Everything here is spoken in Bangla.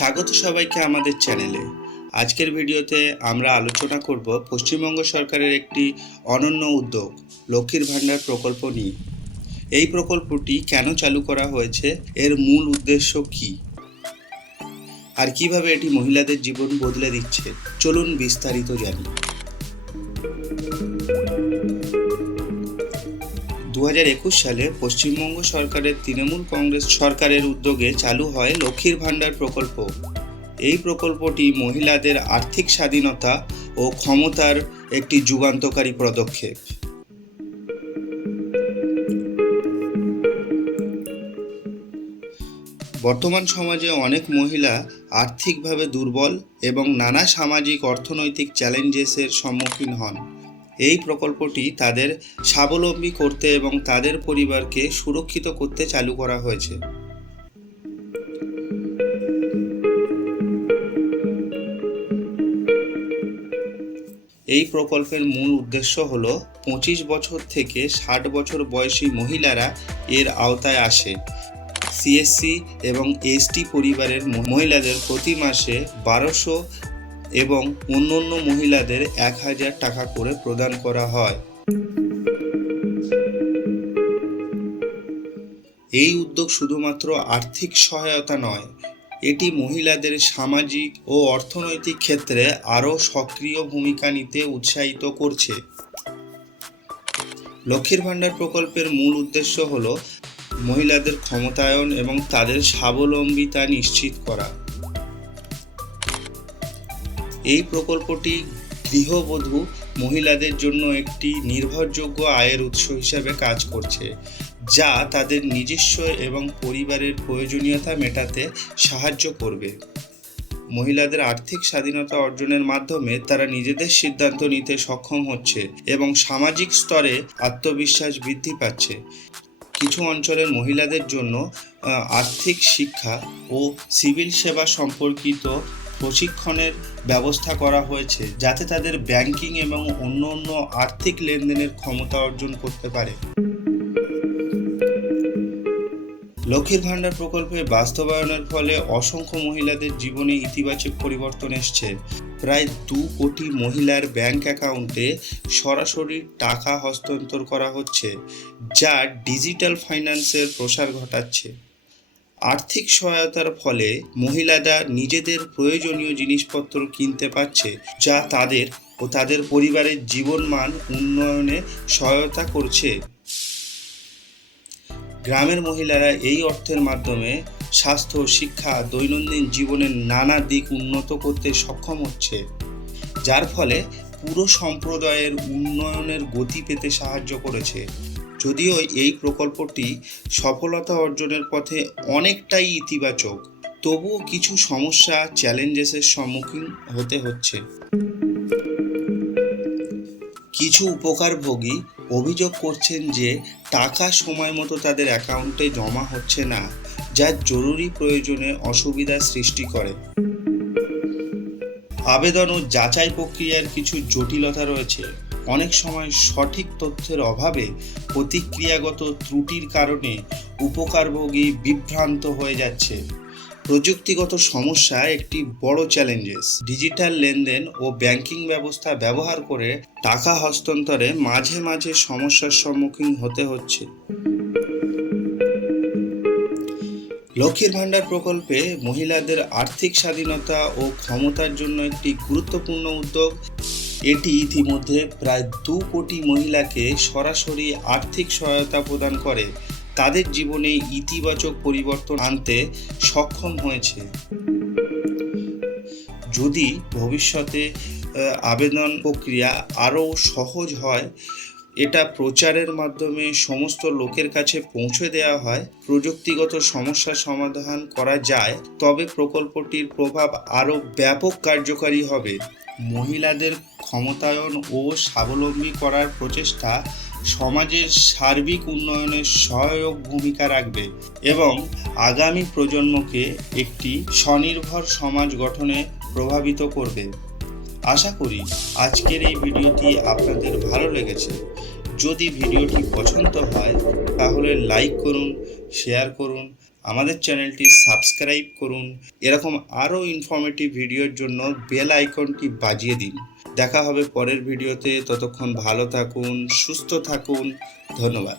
স্বাগত সবাইকে আমাদের চ্যানেলে। আজকের ভিডিওতে আমরা আলোচনা করব পশ্চিমবঙ্গ সরকারের একটি অনন্য উদ্যোগ লক্ষ্মীর ভাণ্ডার প্রকল্প নিয়ে। এই প্রকল্পটি কেন চালু করা হয়েছে, এর মূল উদ্দেশ্য কী, আর কিভাবে এটি মহিলাদের জীবন বদলে দিচ্ছে, চলুন বিস্তারিত জানি। 2021 সালে পশ্চিমবঙ্গ সরকারের তৃণমূল কংগ্রেস সরকারের উদ্যোগে চালু হয় লক্ষ্মীর ভাণ্ডার প্রকল্প। এই প্রকল্পটি মহিলাদের আর্থিক স্বাধীনতা ও ক্ষমতার একটি যুগান্তকারী পদক্ষেপ। বর্তমান সমাজে অনেক মহিলা আর্থিকভাবে দুর্বল এবং নানা সামাজিক অর্থনৈতিক চ্যালেঞ্জেসের সম্মুখীন হন। এই প্রকল্পটি তাদের স্বাবলম্বী করতে এবং তাদের পরিবারকে সুরক্ষিত করতে চালু করা হয়েছে। এই প্রকল্পের মূল উদ্দেশ্য হল 25 বছর থেকে 60 বছর বয়সী মহিলারা এর আওতায় আসে। সিএসসি এবং এসটি পরিবারের মহিলাদের প্রতি মাসে 1200 এবং অন্যান্য মহিলাদের 1000 টাকা করে প্রদান করা হয়। এই উদ্যোগ শুধুমাত্র আর্থিক সহায়তা নয়, এটি মহিলাদের সামাজিক ও অর্থনৈতিক ক্ষেত্রে আরও সক্রিয় ভূমিকা নিতে উৎসাহিত করছে। লক্ষ্মীর ভাণ্ডার প্রকল্পের মূল উদ্দেশ্য হল মহিলাদের ক্ষমতায়ন এবং তাদের স্বাবলম্বিতা নিশ্চিত করা। এই প্রকল্পটি গৃহবধূ মহিলাদের জন্য একটি নির্ভরযোগ্য আয়ের উৎস হিসেবে কাজ করছে, যা তাদের নিজস্ব এবং পরিবারের প্রয়োজনীয়তা মেটাতে সাহায্য করবে। মহিলাদের আর্থিক স্বাধীনতা অর্জনের মাধ্যমে তারা নিজেদের সিদ্ধান্ত নিতে সক্ষম হচ্ছে এবং সামাজিক স্তরে আত্মবিশ্বাস বৃদ্ধি পাচ্ছে। কিছু অঞ্চলের মহিলাদের জন্য আর্থিক শিক্ষা ও সিভিল সেবা সম্পর্কিত প্রশিক্ষণের ব্যবস্থা করা হয়েছে, যাতে তাদের ব্যাংকিং এবং অন্যান্য আর্থিক লেনদেনের ক্ষমতা অর্জন করতে পারে। লক্ষ্মীর ভাণ্ডার প্রকল্পের বাস্তবায়নের ফলে অসংখ্য মহিলাদের জীবনে ইতিবাচক পরিবর্তন এসছে। প্রায় 2 কোটি মহিলার ব্যাংক অ্যাকাউন্টে সরাসরি টাকা হস্তান্তর করা হচ্ছে, যা ডিজিটাল ফাইন্যান্সের প্রসার ঘটাচ্ছে। আর্থিক সহায়তার ফলে মহিলারা নিজেদের প্রয়োজনীয় জিনিসপত্র কিনতে পারছে, যা তাদের ও তাদের পরিবারের জীবনমান উন্নয়নে সহায়তা করছে। গ্রামের মহিলারা এই অর্থের মাধ্যমে স্বাস্থ্য, শিক্ষা, দৈনন্দিন জীবনের নানা দিক উন্নত করতে সক্ষম হচ্ছে, যার ফলে পুরো সম্প্রদায়ের উন্নয়নের গতি পেতে সাহায্য করেছে। যদিও এই প্রকল্পটি সফলতা অর্জনের পথে অনেকটাই ইতিবাচক, তবুও কিছু সমস্যা, চ্যালেঞ্জেসের সম্মুখীন হতে হচ্ছে। কিছু উপকারভোগী অভিযোগ করছেন যে টাকা সময় মতো তাদের অ্যাকাউন্টে জমা হচ্ছে না, যা জরুরি প্রয়োজনে অসুবিধার সৃষ্টি করে। আবেদন ও যাচাই প্রক্রিয়ার কিছু জটিলতা রয়েছে। অনেক সময় সঠিক তথ্যের অভাবে, প্রতিক্রিয়াগত ত্রুটির কারণে উপকারভোগী বিভ্রান্ত হয়ে যাচ্ছে। প্রযুক্তিগত সমস্যা একটি বড় চ্যালেঞ্জেস। ডিজিটাল লেনদেন ও ব্যাংকিং ব্যবস্থা ব্যবহার করে টাকা হস্তান্তরে মাঝে মাঝে সমস্যার সম্মুখীন হতে হচ্ছে। লক্ষ্মীর ভাণ্ডার প্রকল্পে মহিলাদের আর্থিক স্বাধীনতা ও ক্ষমতার জন্য একটি গুরুত্বপূর্ণ উদ্যোগ। এটি ইতিমধ্যে প্রায় 2 কোটি মহিলাকে সরাসরি আর্থিক সহায়তা প্রদান করে তাদের জীবনে ইতিবাচক পরিবর্তন আনতে সক্ষম হয়েছে। যদি ভবিষ্যতে আবেদন প্রক্রিয়া আরও সহজ হয়, এটা প্রচারের মাধ্যমে সমস্ত লোকের কাছে পৌঁছে দেওয়া হয়, প্রযুক্তিগত সমস্যার সমাধান করা যায়, তবে প্রকল্পটির প্রভাব আরও ব্যাপক কার্যকারী হবে। মহিলাদের ক্ষমতায়ন ও স্বাবলম্বী করার প্রচেষ্টা সমাজের সার্বিক উন্নয়নে সহায়ক ভূমিকা রাখবে এবং আগামী প্রজন্মকে একটি স্বনির্ভর সমাজ গঠনে প্রভাবিত করবে। আশা করি আজকের এই ভিডিওটি আপনাদের ভালো লেগেছে। যদি ভিডিওটি পছন্দ হয় তাহলে লাইক করুন, শেয়ার করুন, আমাদের চ্যানেলটি সাবস্ক্রাইব করুন। এরকম আরও ইনফরমেটিভ ভিডিওর জন্য বেল আইকনটি বাজিয়ে দিন। দেখা হবে পরের ভিডিওতে। ততক্ষণ ভালো থাকুন, সুস্থ থাকুন। ধন্যবাদ।